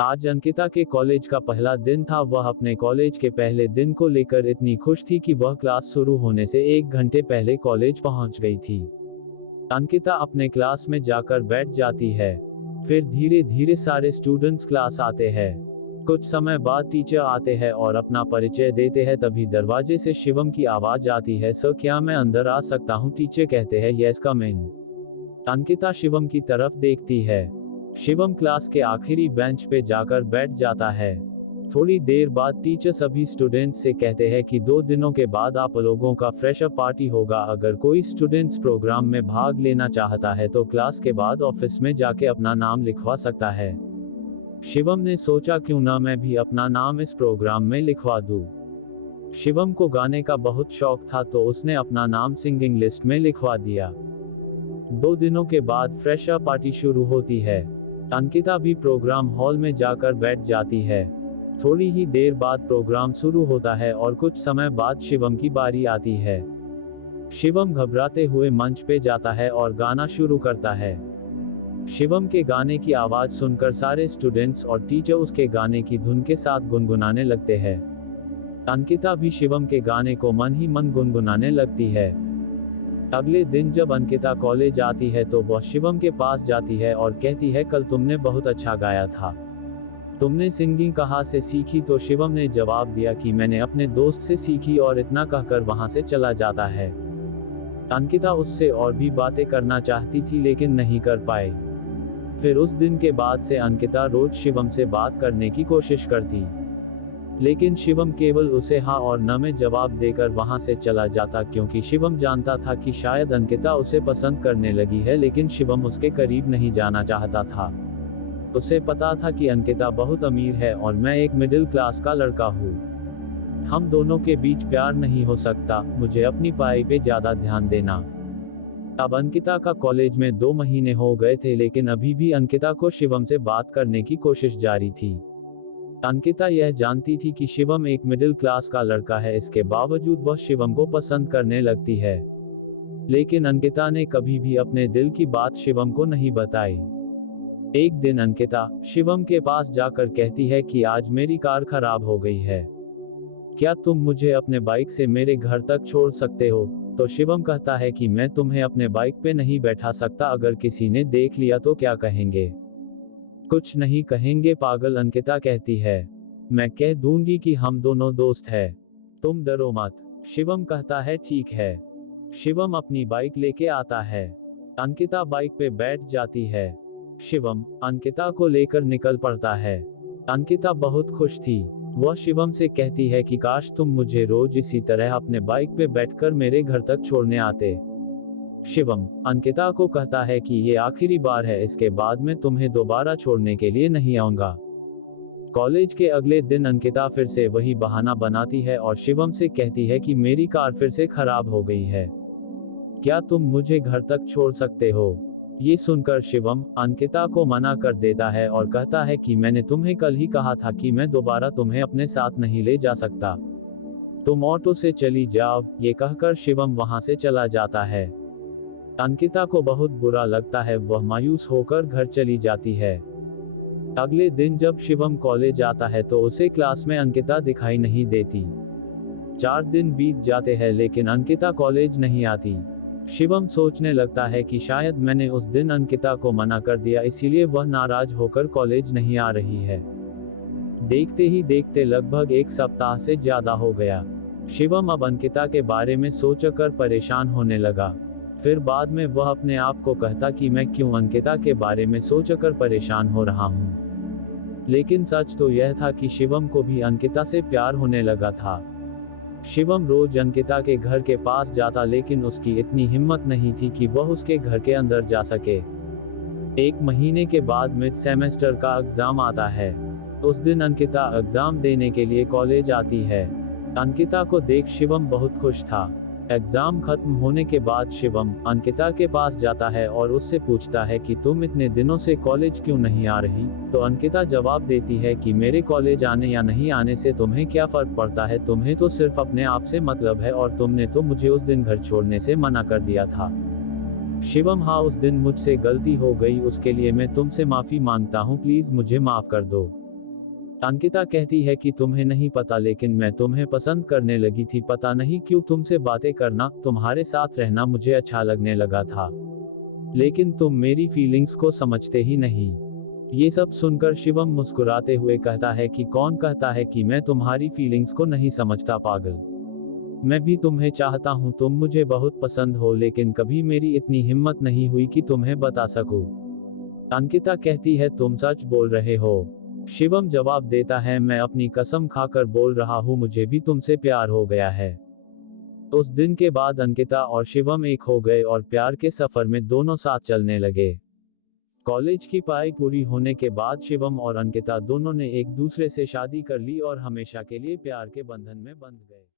आज अंकिता के कॉलेज का पहला दिन था। वह अपने कॉलेज के पहले दिन को लेकर इतनी खुश थी कि वह क्लास शुरू होने से 1 घंटे पहले कॉलेज पहुंच गई थी। अंकिता अपने क्लास में जाकर बैठ जाती है। फिर धीरे धीरे सारे स्टूडेंट्स क्लास आते हैं। कुछ समय बाद टीचर आते हैं और अपना परिचय देते हैं। तभी दरवाजे से शिवम की आवाज आती है, सर क्या मैं अंदर आ सकता हूँ? टीचर कहते हैं, यस कम इन। अंकिता शिवम की तरफ देखती है। शिवम क्लास के आखिरी बेंच पे जाकर बैठ जाता है। थोड़ी देर बाद टीचर सभी स्टूडेंट्स से कहते हैं कि 2 दिनों के बाद आप लोगों का फ्रेशर पार्टी होगा। अगर कोई स्टूडेंट्स प्रोग्राम में भाग लेना चाहता है तो क्लास के बाद ऑफिस में जाके अपना नाम लिखवा सकता है। शिवम ने सोचा, क्यों ना मैं भी अपना नाम इस प्रोग्राम में लिखवा दूं। शिवम को गाने का बहुत शौक था तो उसने अपना नाम सिंगिंग लिस्ट में लिखवा दिया। 2 दिनों के बाद फ्रेशर पार्टी शुरू होती है। अंकिता भी प्रोग्राम हॉल में जाकर बैठ जाती है। थोड़ी ही देर बाद प्रोग्राम शुरू होता है और कुछ समय बाद शिवम की बारी आती है। शिवम घबराते हुए मंच पे जाता है और गाना शुरू करता है। शिवम के गाने की आवाज सुनकर सारे स्टूडेंट्स और टीचर उसके गाने की धुन के साथ गुनगुनाने लगते हैं। अंकिता भी शिवम के गाने को मन ही मन गुनगुनाने लगती है। अगले दिन जब अंकिता कॉलेज आती है तो वह शिवम के पास जाती है और कहती है, कल तुमने बहुत अच्छा गाया था। तुमने सिंगिंग कहाँ से सीखी? तो शिवम ने जवाब दिया कि मैंने अपने दोस्त से सीखी, और इतना कहकर वहां से चला जाता है। अंकिता उससे और भी बातें करना चाहती थी लेकिन नहीं कर पाई। फिर उस दिन के बाद से अंकिता रोज शिवम से बात करने की कोशिश करती, लेकिन शिवम केवल उसे हाँ और न में जवाब देकर वहां से चला जाता, क्योंकि शिवम जानता था कि शायद अंकिता उसे पसंद करने लगी है, लेकिन शिवम उसके करीब नहीं जाना चाहता था। उसे पता था कि अंकिता बहुत अमीर है और मैं एक मिडिल क्लास का लड़का हूँ। हम दोनों के बीच प्यार नहीं हो सकता, मुझे अपनी पढ़ाई पे ज्यादा ध्यान देना। अब अंकिता का कॉलेज में 2 महीने हो गए थे, लेकिन अभी भी अंकिता को शिवम से बात करने की कोशिश जारी थी। अंकिता यह जानती थी कि शिवम एक मिडिल क्लास का लड़का है, इसके बावजूद वह शिवम को पसंद करने लगती है। लेकिन अंकिता ने कभी भी अपने दिल की बात शिवम को नहीं बताई। एक दिन अंकिता शिवम के पास जाकर कहती है कि आज मेरी कार खराब हो गई है, क्या तुम मुझे अपने बाइक से मेरे घर तक छोड़ सकते हो? तो शिवम कहता है कि मैं तुम्हें अपने बाइक पे नहीं बैठा सकता, अगर किसी ने देख लिया तो क्या कहेंगे? कुछ नहीं कहेंगे पागल, अंकिता कहती है। मैं कह दूंगी कि हम दोनों दोस्त हैं, तुम डरो मत। शिवम कहता है ठीक है। शिवम अपनी बाइक लेके आता है। अंकिता बाइक पे बैठ जाती है। शिवम अंकिता को लेकर निकल पड़ता है। अंकिता बहुत खुश थी। वह शिवम से कहती है कि काश तुम मुझे रोज इसी तरह अपने बाइक पे बैठकर मेरे घर तक छोड़ने आते। शिवम अंकिता को कहता है कि ये आखिरी बार है, इसके बाद मैं तुम्हें दोबारा छोड़ने के लिए नहीं आऊंगा। कॉलेज के अगले दिन अंकिता फिर से वही बहाना बनाती है और शिवम से कहती है कि मेरी कार फिर से खराब हो गई है, क्या तुम मुझे घर तक छोड़ सकते हो? ये सुनकर शिवम अंकिता को मना कर देता है और कहता है कि मैंने तुम्हें कल ही कहा था कि मैं दोबारा तुम्हें अपने साथ नहीं ले जा सकता, तुम ऑटो से चली जाओ। ये कहकर शिवम वहां से चला जाता है। अंकिता को बहुत बुरा लगता है, वह मायूस होकर घर चली जाती है। अगले दिन जब शिवम कॉलेज आता है तो उसे क्लास में अंकिता दिखाई नहीं देती। 4 दिन बीत जाते हैं लेकिन अंकिता कॉलेज नहीं आती। शिवम सोचने लगता है कि शायद मैंने उस दिन अंकिता को मना कर दिया, इसीलिए वह नाराज होकर कॉलेज नहीं आ रही है। देखते ही देखते लगभग 1 सप्ताह से ज्यादा हो गया। शिवम अब अंकिता के बारे में सोचकर परेशान होने लगा। फिर बाद में वह अपने आप को कहता कि मैं क्यों अंकिता के बारे में सोचकर परेशान हो रहा हूँ। लेकिन सच तो यह था कि शिवम को भी अंकिता से प्यार होने लगा था। शिवम रोज अंकिता के घर के पास जाता, लेकिन उसकी इतनी हिम्मत नहीं थी कि वह उसके घर के अंदर जा सके। 1 महीने के बाद मिड सेमेस्टर का एग्जाम आता है। उस दिन अंकिता एग्जाम देने के लिए कॉलेज आती है। अंकिता को देख शिवम बहुत खुश था। एग्जाम खत्म होने के बाद शिवम अंकिता के पास जाता है और उससे पूछता है कि तुम इतने दिनों से कॉलेज क्यों नहीं आ रही? तो अंकिता जवाब देती है कि मेरे कॉलेज आने या नहीं आने से तुम्हें क्या फर्क पड़ता है, तुम्हें तो सिर्फ अपने आप से मतलब है, और तुमने तो मुझे उस दिन घर छोड़ने से मना कर दिया था। शिवम उस दिन मुझसे गलती हो गई, उसके लिए मैं तुमसे माफी मांगता हूँ, प्लीज मुझे माफ कर दो। अंकिता कहती है कि तुम्हें नहीं पता, लेकिन मैं तुम्हें पसंद करने लगी थी। पता नहीं क्यों तुमसे बातें करना, तुम्हारे साथ रहना मुझे अच्छा लगने लगा था। लेकिन तुम मेरी फीलिंग्स को समझते ही नहीं। ये सब सुनकर शिवम मुस्कुराते हुए कहता है कि कौन कहता है कि मैं तुम्हारी फीलिंग्स को नहीं समझता पागल। मैं भी तुम्हें चाहता हूँ, तुम मुझे बहुत पसंद हो, लेकिन कभी मेरी इतनी हिम्मत नहीं हुई कि तुम्हें बता सकूं। अंकिता कहती है तुम सच बोल रहे हो। शिवम जवाब देता है मैं अपनी कसम खाकर बोल रहा हूँ, मुझे भी तुमसे प्यार हो गया है। उस दिन के बाद अंकिता और शिवम एक हो गए और प्यार के सफर में दोनों साथ चलने लगे। कॉलेज की पढ़ाई पूरी होने के बाद शिवम और अंकिता दोनों ने एक दूसरे से शादी कर ली और हमेशा के लिए प्यार के बंधन में बंध गए।